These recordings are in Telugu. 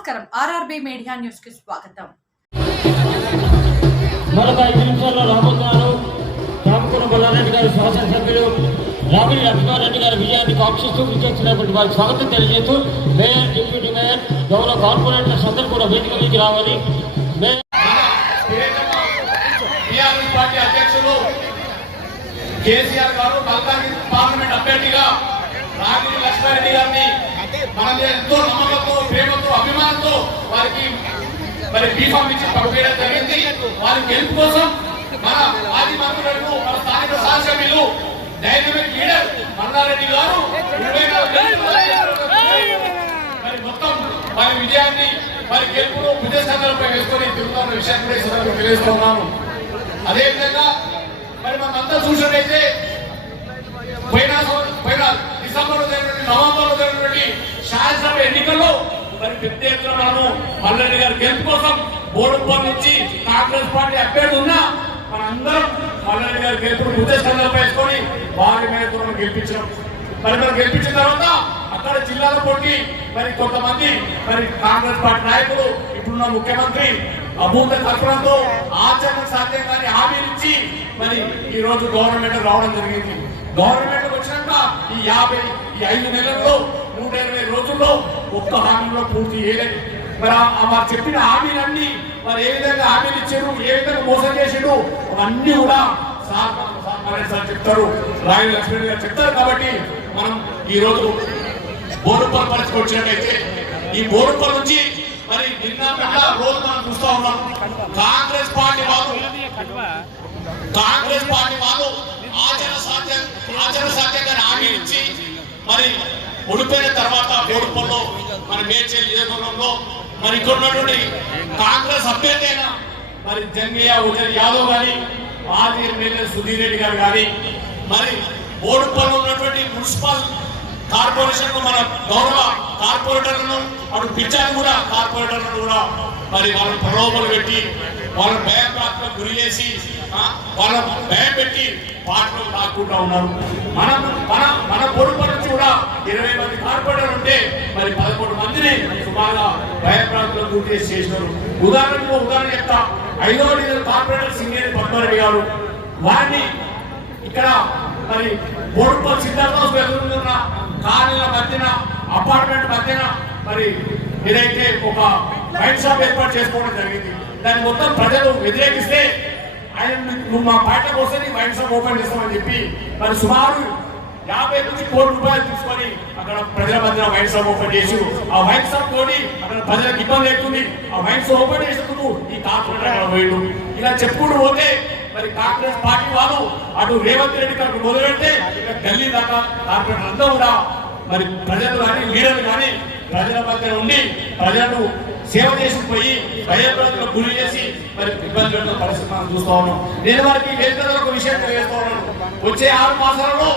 నమస్కారం. ఆర్ఆర్బి మీడియా న్యూస్కి స్వాగతం. మరొక ఐదు నిమిషాల్లో రాబోతున్నారు. రామకుల బల్లారెడ్డి గారు శాసనసభ్యులు రామిడి లక్ష్మారెడ్డి గారి విజయాన్ని కాంక్షిస్తూ విచ్చేసినటువంటి వారికి స్వాగతం తెలియజేస్తూ మేయర్ డిప్యూటీ మేయర్ గౌరవ కార్పొరేటర్స్ అందరూ కూడా వేదిక మీదకి రావాలి. మేయర్ టీఆర్ఎస్ పార్టీ అధ్యక్షులు కేసీఆర్ గారు మల్కాజ్గిరి పార్లమెంట్ అభ్యర్థిగా రాగిరి లక్ష్మారెడ్డి గారిని మనల్ని ఎంతో నమ్మకంతో ప్రేమతో అభిమానంతో వారికి మరి బీఫామ్ ఇచ్చి పంపించడం జరిగింది. వారి గెలుపు కోసం మన మాజీ మంత్రులకు మన స్థానిక శాసనసభ్యులు డైనమిక్ లీడర్ మల్లారెడ్డి గారు మరి మొత్తం వారి విజయాన్ని వారి గెలుపును విదేశాలపై వేసుకొని తిరుగుతున్న విషయాన్ని కూడా తెలియజేస్తున్నాను అదేవిధంగా మరి మనంతా చూసినట్టయితే పోయిన సంవ- పోయిన డిసెంబర్ జరిగినటువంటి నవంబర్ జరిగినటువంటి శాసనసభ ఎన్నికల్లో మరి పెద్ద ఎత్తున మనము మల్లెడ్డి గారి గెలుపు కోసం బోడుపల్లి నుంచి కాంగ్రెస్ పార్టీ అభ్యర్థి ఉన్నా మనందరం మల్లెడ్డి గారి గెలుపును ఉద్దేశాలపై వేసుకొని వారి మీద మనం గెలిపించడం మరి మనం గెలిపించిన తర్వాత అక్కడ జిల్లాల పోటీ మరి కొంతమంది మరి కాంగ్రెస్ పార్టీ నాయకులు ఇప్పుడున్న ముఖ్యమంత్రి అభూత కల్పనతో ఆచరణ సాధ్యం కానీ హామీ ఇచ్చి మరి ఈ రోజు గవర్నమెంట్ రావడం జరిగింది. గవర్నమెంట్ వచ్చినాక ఈ యాభై ఈ ఐదు నెలల్లో నూట ఇరవై రోజుల్లో ఒక్క హామీలో పూర్తి చేయలేదు. మరి వారు చెప్పిన హామీలన్నీ మరి ఏ విధంగా హామీలు ఇచ్చారు ఏ విధంగా మోసం చేసిండు అవన్నీ కూడా సార్ సార్ చెప్తారు రాయల లక్ష్మణ్ గారు చెప్తారు కాబట్టి మనం ఈ రోజు బోరుపల్ పరిస్థితి వచ్చినట్టయితే ఈ బోరుపల్ నుంచి మరి నిన్న రోజు మనం చూస్తా ఉన్నాం. కాంగ్రెస్ పార్టీ వాళ్ళు కాంగ్రెస్ పార్టీ వాళ్ళు ఆచరణ సాధ్యం ఆచరణ సాధ్యంగా హామీ ఇచ్చి మరి ఓడిపోయిన తర్వాత బోడుపల్లో మన మేడ్చల్ నియోజకవర్గంలో మరి ఇక్కడ కాంగ్రెస్ అభ్యర్థి అయిన మరి జంగయ్య ఉదయ్ యాదవ్ గాని మాజీ ఎమ్మెల్యే సుధీర్ రెడ్డి గారు కానీ మరి బోడుపల్లో ఉన్నటువంటి మున్సిపల్ కార్పొరేషన్ మన గౌరవ కార్పొరేటర్లను అటు పిచ్చాను కూడా కార్పొరేటర్లను కూడా మరి వాళ్ళ ప్రలోభలు పెట్టి వాళ్ళ భయం పాత్ర గురి చేసి వాళ్ళ భయం పెట్టి పాటలు రాకుండా ఉన్నారు. మనం మన మన పొడుపు నుంచి కూడా ఇరవై మంది కార్పొరేటర్ ఉంటే మరి పదకొండు బాగా సుమారుగా భయం గురి చేసి చేసినారు. ఉదాహరణకు ఉదాహరణ చెప్తా. ఐదో డివిజన్ కార్పొరేటర్ సింగేరి పద్మారెడ్డి గారు. వారిని ఇక్కడ మరి బోడుపల్ సిద్ధార్థ ఎదురున్న కాలనీల మధ్యన అపార్ట్మెంట్ మధ్యన మరి ఏదైతే ఒక వైన్ షాప్ ఏర్పాటు చేసుకోవడం జరిగింది. దాన్ని మొత్తం ప్రజలు వ్యతిరేకిస్తే ఆయన నువ్వు మా పార్టీకి వస్తే నీ వైన్ షాప్ ఓపెన్ చేస్తామని చెప్పి మరి సుమారు యాభై నుంచి కోటి రూపాయలు తీసుకొని అక్కడ ప్రజల మధ్యన వైన్ షాప్ ఓపెన్ చేసి ఆ వైన్ షాప్ తోటి అక్కడ ప్రజలకు ఇబ్బంది అవుతుంది ఆ వైన్ షాప్ ఓపెన్ చేసినందుకు ఈ కార్పొరేటర్ అక్కడ పోయిండు. ఇలా చెప్పుకుంటూ పోతే మరి కాంగ్రెస్ పార్టీ వాళ్ళు అటు రేవంత్ రెడ్డి గారు మొదలు పెడితే ఇక ఢిల్లీ దాకా కార్పొరేటర్ అంతా కూడా మరి ప్రజలు కానీ లీడర్లు కానీ ప్రజల మధ్య ఉండి ప్రజలను సేవ చేసి పోయి భయప్రాంతాలకు గురి చేసి మరి ఇబ్బంది పెడుతున్న పరిస్థితి మనం చూస్తా ఉన్నాం. నేను వారికి వేదికలో ఒక విషయం తెలియజేస్తా ఉన్నాను. వచ్చే ఆరు మాసాలలో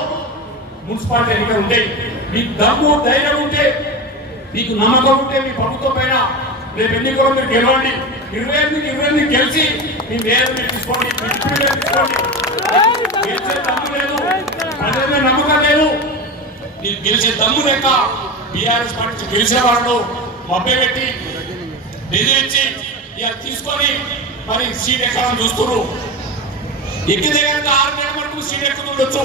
మున్సిపాలిటీ ఎన్నికలు ఉంటాయి మీకు దమ్ము ధైర్యం ఉంటే మీకు నమ్మకం ఉంటే మీ ప్రభుత్వం పైన రేపు ఎన్నికలు మీరు గెలవండి. ఇరవై ఎనిమిది ఇరవై ఎనిమిది గెలిచి మీ మేయర్ మీరు తీసుకోండి తీసుకోండి. గెలిచే దమ్ము లేదు ప్రజల నమ్మకం లేదు. మీరు గెలిచే దమ్ము లేక బీఆర్ఎస్ పార్టీ గెలిచే వాళ్ళు మభ్య పెట్టి బెదిరించి ఇలా తీసుకొని మరి సీట్ ఎక్కడం చూస్తున్నారు. ఎక్కి దగ్గర ఆరు నెలల వరకు సీట్ ఎక్కుతుండొచ్చు.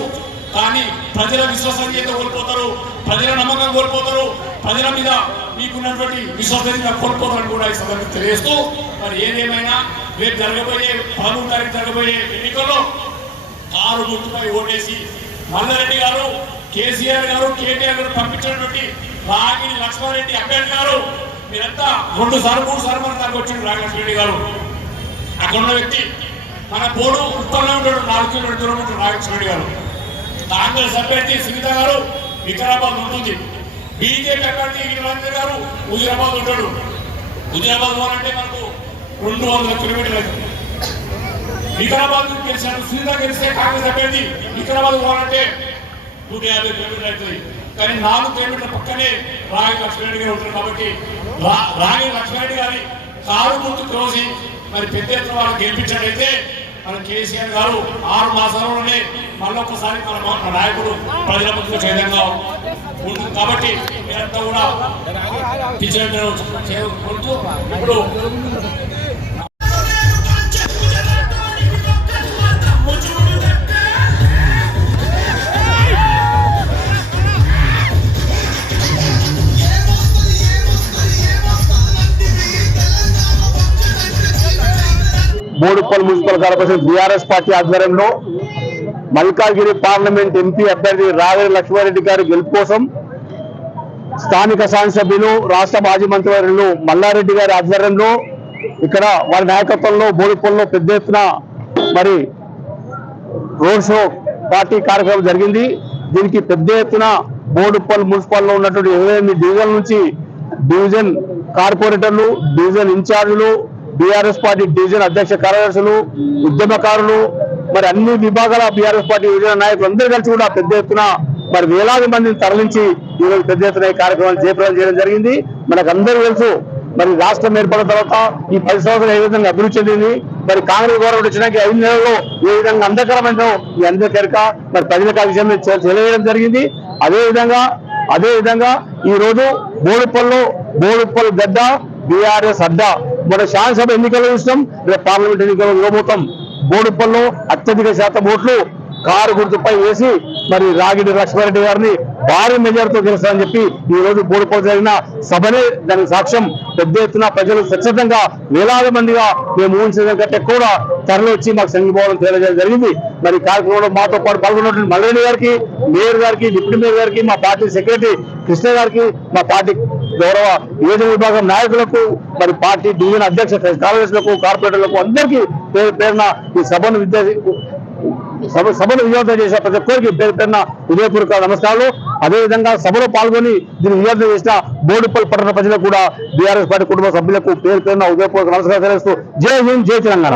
కానీ ప్రజల విశ్వసనీయత కోల్పోతారు ప్రజల నమ్మకం కోల్పోతారు ప్రజల మీద మీకున్నటువంటి విశ్వసనీయత కోల్పోతారని కూడా ఈ సందర్భంగా తెలియజేస్తూ మరి ఏదేమైనా రేపు జరగబోయే పదమూడు తారీఖు జరగబోయే ఎన్నికల్లో కారు గుర్తుపై ఓటేసి మల్లారెడ్డి గారు కేసీఆర్ గారు కేటీఆర్ గారు పంపించినటువంటి రాగిని లక్ష్మారెడ్డి అభ్యర్థి గారు మీరంతా రెండు సార్లు మూడు సార్లు మన దానికి వచ్చిండు రాగలక్ష్మరెడ్డి గారు. అక్కడ ఉన్న వ్యక్తి మన బోర్డు ఉత్తరంలో ఉంటాడు నాలుగు కిలోమీటర్ దూరం ఉంటాడు నాగేశ్వరరెడ్డి గారు. కాంగ్రెస్ అభ్యర్థి సునీత గారు వికారాబాద్ ఉంటుంది. బీజేపీ అభ్యర్థి వీరభద్ర గారు హుజరాబాద్ ఉంటాడు హుజరాబాద్ అంటే మనకు రెండు వందల కిలోమీటర్లు అవుతుంది. వికారాబాద్ గెలిచాడు సునీత గెలిస్తే కాంగ్రెస్ అభ్యర్థి వికారాబాద్ పోవాలంటే నూట యాభై కిలోమీటర్లు అవుతుంది. కానీ నాలుగు కిలోమీటర్ల పక్కనే రాగి లక్ష్మీరెడ్డి గారు ఉంటారు కాబట్టి రాగి లక్ష్మీరెడ్డి గారి కారు గుర్తు క్రోసి మరి పెద్ద ఎత్తున వాళ్ళు గెలిపించినట్లయితే మన కేసీఆర్ గారు ఆరు మాసాలు మళ్ళొకసారి మన మన నాయకుడు ప్రజల ముందుకు చేయంగా ఉంటుంది కాబట్టి మీరంతా కూడా టీచర్ చేసుకుంటూ ఇప్పుడు Boduppal municipal corporation BRS party ఆధ్వర్యంలో మల్కాజ్గిరి పార్లమెంట్ ఎంపీ అభ్యర్థి రావేరి లక్ష్మారెడ్డి గారి గెలుపు కోసం స్థానిక శాసనసభ్యులు రాష్ట్ర మాజీ మంత్రివర్యులు మల్లారెడ్డి గారి ఆధ్వర్యంలో ఇక్కడ వారి నాయకత్వంలో బోడుప్పల్లో పెద్ద ఎత్తున మరి రోడ్ షో పార్టీ కార్యక్రమం జరిగింది. దీనికి పెద్ద ఎత్తున బోడుపల్ మున్సిపల్లో ఉన్నటువంటి ఇరవై ఎనిమిది డివిజన్ నుంచి డివిజన్ కార్పొరేటర్లు డివిజన్ ఇన్ఛార్జీలు బీఆర్ఎస్ పార్టీ డివిజన్ అధ్యక్ష కార్యదర్శులు ఉద్యమకారులు మరి అన్ని విభాగాల బీఆర్ఎస్ పార్టీ యువజన నాయకులు అందరూ కలిసి కూడా పెద్ద ఎత్తున మరి వేలాది మందిని తరలించి ఈరోజు పెద్ద ఎత్తున ఈ కార్యక్రమాన్ని జయప్రదం చేయడం జరిగింది. మనకు అందరూ తెలుసు మరి రాష్ట్రం ఏర్పడిన తర్వాత ఈ పది సంవత్సరాలు ఏ విధంగా అభివృద్ధి చెందింది మరి కాంగ్రెస్ గవర్నమెంట్ వచ్చినాక ఐదు నెలల్లో ఏ విధంగా అందకరమైన ఈ అందరికరిక మరి ప్రజలకు ఆ విషయం తెలియజేయడం జరిగింది. అదే విధంగా అదే విధంగా ఈ రోజు బోడుపల్లు బోడుపల్లు గడ్డ బీఆర్ఎస్ అడ్డా. మన శాసనసభ ఎన్నికల్లో చూస్తాం రేపు పార్లమెంట్ ఎన్నికల్లో ఇవ్వబోతాం బోడుప్పల్లో అత్యధిక శాతం ఓట్లు కారు గుర్తుపై వేసి మరి రాగిడి లక్ష్మారెడ్డి గారిని భారీ మెజార్టీతో గెలుస్తారని చెప్పి ఈ రోజు బోడుపల్లి జరిగిన సభనే దానికి సాక్ష్యం. పెద్ద ఎత్తున ప్రజలు స్వచ్ఛతంగా వేలాది మందిగా మేము ఊహించడం కంటే కూడా తరలివచ్చి మాకు సంఘీభావం తెలియజేయడం జరిగింది. మరి కార్యక్రమంలో మాతో పాటు పాల్గొన్నటువంటి మల్లరెడ్డి గారికి మేయర్ గారికి డిప్యూటీ మేయర్ గారికి మా పార్టీ సెక్రటరీ కృష్ణ గారికి మా పార్టీ గౌరవ యువజన విభాగం నాయకులకు మరి పార్టీ డివిజన్ అధ్యక్ష కార్యదర్శులకు కార్పొరేటర్లకు అందరికీ పేరు పేరున ఈ సభను విద్య సభ సభను విజయవంతం చేసిన ప్రతి ఒక్కరికి పేరు పేరున హృదయపూర్వక నమస్కారాలు. అదేవిధంగా సభలో పాల్గొని దీన్ని విజయవంతం చేసిన బోడుపల్ పట్టణ ప్రజలకు కూడా బీఆర్ఎస్ పార్టీ కుటుంబ సభ్యులకు పేరు పేరున హృదయపూర్వక నమస్కారం తెలుస్తూ జై హింద్ జై తెలంగాణ.